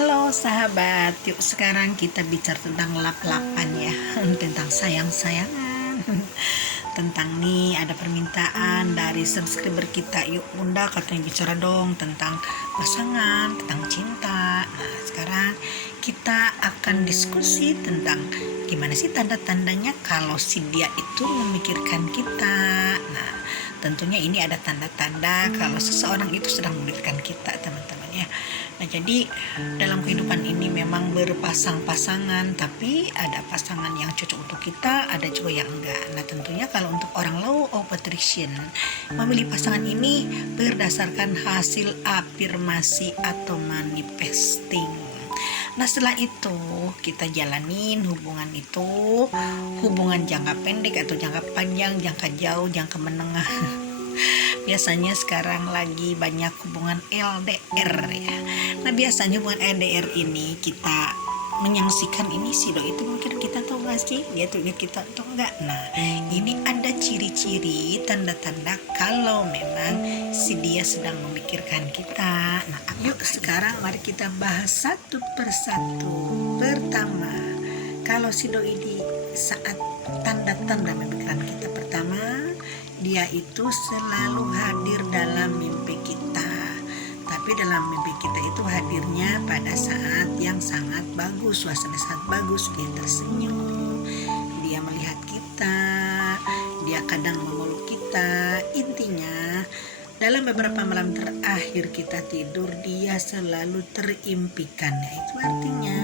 Halo sahabat, yuk sekarang kita bicara tentang lap-lapan ya, tentang sayang-sayangan. Tentang nih ada permintaan dari subscriber kita, yuk Bunda katanya bicara dong tentang pasangan, tentang cinta. Nah sekarang kita akan diskusi tentang gimana sih tanda-tandanya kalau si dia itu memikirkan kita. Nah tentunya ini ada tanda-tanda kalau seseorang itu sedang memikirkan kita, teman-teman ya. Nah jadi dalam kehidupan ini memang berpasang-pasangan, tapi ada pasangan yang cocok untuk kita, ada juga yang enggak. Nah tentunya kalau untuk orang law of attraction, memilih pasangan ini berdasarkan hasil afirmasi atau manifesting. Nah setelah itu kita jalanin hubungan itu, hubungan jangka pendek atau jangka panjang, jangka jauh, jangka menengah. Biasanya sekarang lagi banyak hubungan LDR ya. Nah biasanya hubungan LDR ini kita menyaksikan ini si doi itu mungkin kita tuh gak sih, dia tuh kita tuh enggak. Nah ini ada ciri-ciri tanda-tanda kalau memang si dia sedang memikirkan kita. Nah yuk sekarang mari kita bahas satu persatu. Pertama, kalau si doi di saat tanda-tanda memikirkan kita, pertama dia itu selalu hadir dalam mimpi kita. Tapi dalam mimpi kita itu hadirnya pada saat yang sangat bagus, suasana sangat bagus, dia tersenyum, dia melihat kita, dia kadang memeluk kita. Intinya dalam beberapa malam terakhir kita tidur, dia selalu terimpikan. Itu artinya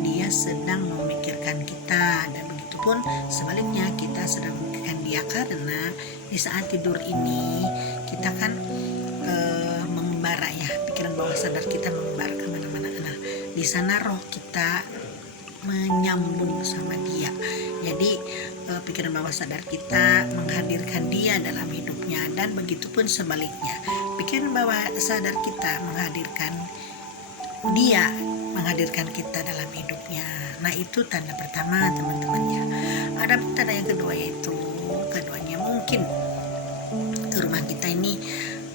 dia sedang memikirkan kita, dan begitupun sebaliknya kita sedang memikirkan dia, karena di saat tidur ini kita kan mengembara ya, pikiran bawah sadar kita mengembara kemana-mana. Nah di sana roh kita menyambung sama dia, jadi pikiran bawah sadar kita menghadirkan dia dalam hidupnya, dan begitupun sebaliknya pikiran bawah sadar kita menghadirkan dia, menghadirkan kita dalam hidupnya. Nah itu tanda pertama, teman-teman ya. Ada tanda yang kedua, yaitu keduanya mungkin ke rumah kita ini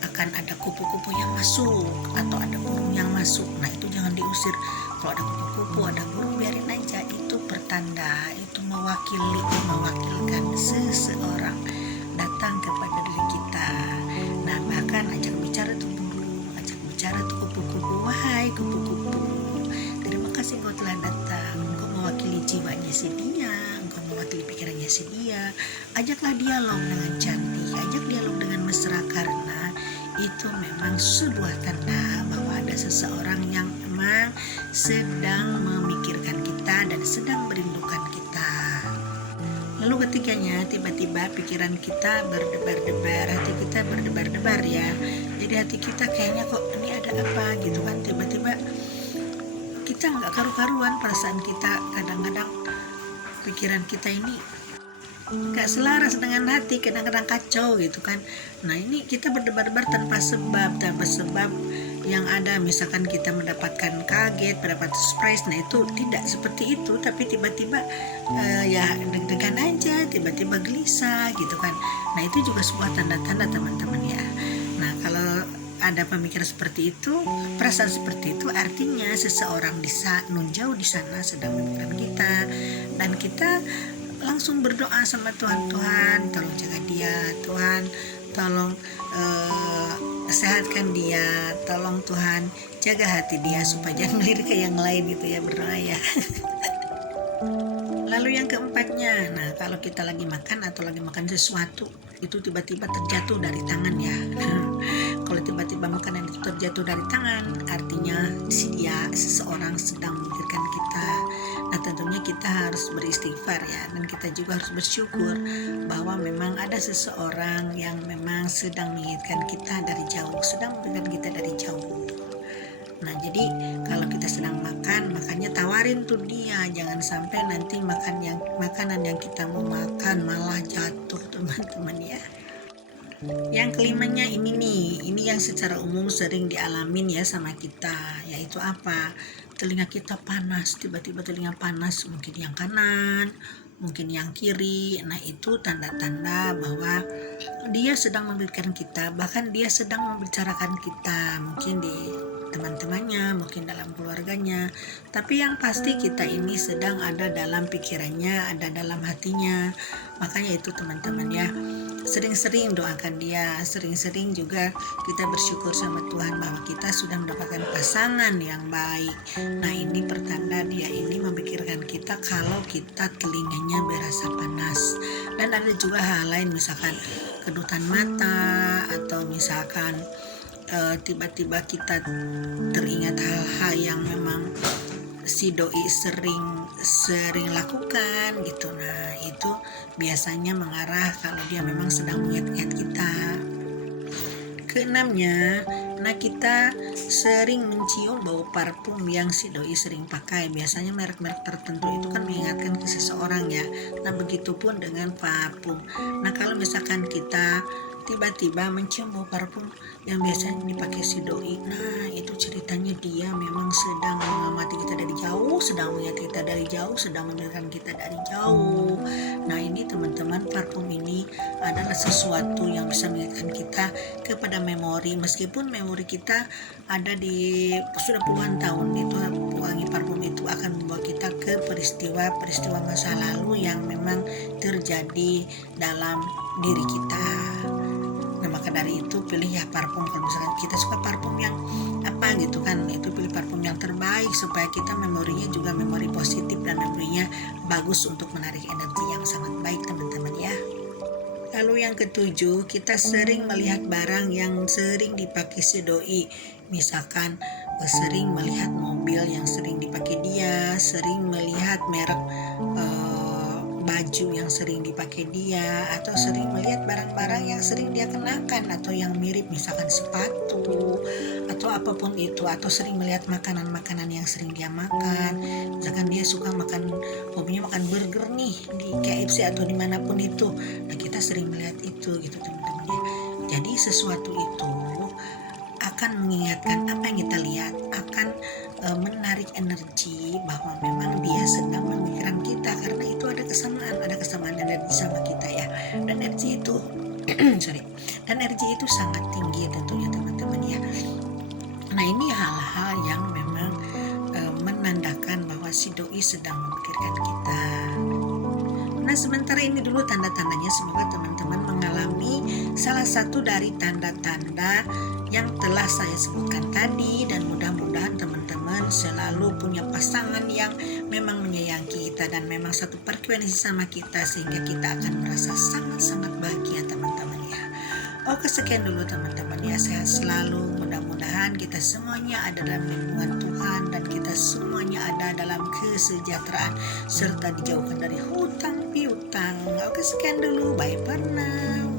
akan ada kupu-kupu yang masuk atau ada burung yang masuk. Nah itu jangan diusir. Kalau ada kupu-kupu, ada burung, biarin aja. Itu pertanda, itu mewakilkan seseorang datang kepada diri kita. Nah bahkan ajak bicara tuh burung, ajak bicara tuh kupu-kupu. Wahai kupu-kupu, terima kasih engkau telah datang. Engkau mewakili jiwanya si dia, engkau mewakili pikirannya si dia. Ajaklah dialog dengan cantik, ajak dialog dengan mesra, karena itu memang sebuah tanda bahwa ada seseorang yang memang sedang memikirkan kita dan sedang merindukan kita. Lalu ketiganya, tiba-tiba pikiran kita berdebar-debar, hati kita berdebar-debar ya. Jadi hati kita kayaknya kok ini ada apa gitu kan, tiba-tiba kita nggak karu-karuan perasaan kita. Kadang-kadang pikiran kita ini gak selaras dengan hati, kadang-kadang kacau gitu kan. Nah ini kita berdebar-debar tanpa sebab yang ada, misalkan kita mendapatkan kaget, mendapat surprise. Nah itu tidak seperti itu, tapi tiba-tiba ya deg-degan aja, tiba-tiba gelisah gitu kan. Nah itu juga sebuah tanda-tanda, teman-teman ya. Nah kalau ada pemikiran seperti itu, perasaan seperti itu, artinya seseorang nun jauh di sana sedang memikirkan kita, dan kita langsung berdoa sama Tuhan. Tuhan tolong jaga dia, Tuhan tolong sehatkan dia, tolong Tuhan jaga hati dia supaya jangan ngelirik ke yang lain gitu ya, berdoa ya. Lalu yang keempatnya, nah kalau kita lagi makan atau lagi makan sesuatu, itu tiba-tiba terjatuh dari tangan ya. Kalau tiba-tiba makanan itu terjatuh dari tangan, artinya seseorang sedang memikirkan kita. Nah tentunya kita harus beristighfar ya, dan kita juga harus bersyukur bahwa memang ada seseorang yang memang sedang mengingatkan kita dari jauh, sedang memikirkan kita dari jauh. Nah jadi kalau kita sedang makan, makanya tawarin tuh dia, jangan sampai nanti makanan yang kita mau makan malah jatuh, teman-teman ya. Yang kelimanya ini yang secara umum sering dialamin ya sama kita, yaitu apa? Telinga kita panas, tiba-tiba telinga panas, mungkin yang kanan, mungkin yang kiri. Nah itu tanda-tanda bahwa dia sedang memikirkan kita, bahkan dia sedang membicarakan kita, mungkin di teman-temannya, mungkin dalam keluarganya. Tapi yang pasti kita ini sedang ada dalam pikirannya, ada dalam hatinya. Makanya itu teman-teman ya, sering-sering doakan dia, sering-sering juga kita bersyukur sama Tuhan bahwa kita sudah mendapatkan pasangan yang baik. Nah ini pertanda dia ini memikirkan kita kalau kita telinganya berasa panas. Dan ada juga hal lain, misalkan kedutan mata, atau misalkan tiba-tiba kita teringat hal-hal yang memang si doi sering lakukan gitu. Nah itu biasanya mengarah kalau dia memang sedang mengingat-ingat kita. Keenamnya, nah kita sering mencium bau parfum yang si doi sering pakai. Biasanya merek-merek tertentu itu kan mengingatkan ke seseorang ya. Nah begitupun dengan parfum. Nah kalau misalkan kita tiba-tiba mencium bau parfum yang biasanya dipakai si doi, nah itu ceritanya dia memang sedang mengamati kita dari jauh, sedang melihat kita dari jauh, sedang memikirkan kita dari jauh. Nah ini teman-teman, parfum ini adalah sesuatu yang bisa mengingatkan kita kepada memori, meskipun memori kita ada di sudah puluhan tahun, itu wangi parfum itu akan membawa kita ke peristiwa masa lalu yang memang terjadi dalam diri kita. Nah maka dari itu pilih ya parfum, kalau misalkan kita suka parfum yang apa gitu kan, itu pilih parfum yang terbaik supaya kita memorinya juga memori positif dan memorinya bagus untuk menarik energi yang sangat baik teman-teman ya. Lalu yang ketujuh, kita sering melihat barang yang sering dipakai si doi. Misalkan sering melihat mobil yang sering dipakai dia, sering melihat merek baju yang sering dipakai dia, atau sering melihat barang-barang yang sering dia kenakan atau yang mirip, misalkan sepatu atau apapun itu, atau sering melihat makanan-makanan yang sering dia makan. Misalkan dia suka makan, hobinya makan burger nih di KFC atau dimanapun itu, nah kita sering melihat itu gitu teman-teman ya. Jadi sesuatu itu akan mengingatkan apa yang kita lihat, akan menarik energi bahwa memang dia sedang memikirkan kita, karena itu ada kesamaan energi sama kita ya. Dan energi itu dan energi itu sangat tinggi tentunya teman-teman ya. Nah ini hal-hal yang memang menandakan bahwa si doi sedang memikirkan kita. Nah sementara ini dulu tanda-tandanya, semoga teman-teman mengalami salah satu dari tanda-tanda yang telah saya sebutkan tadi, dan mudah-mudahan teman-teman selalu punya pasangan yang memang menyayangi kita dan memang satu frekuensi sama kita, sehingga kita akan merasa sangat-sangat bahagia teman-teman ya. Oke sekian dulu teman-teman ya, sehat selalu, mudah-mudahan kita semuanya ada dalam lindungan Tuhan dan kita semuanya ada dalam kesejahteraan serta dijauhkan dari hutang piutang. Oke sekian dulu, bye for now.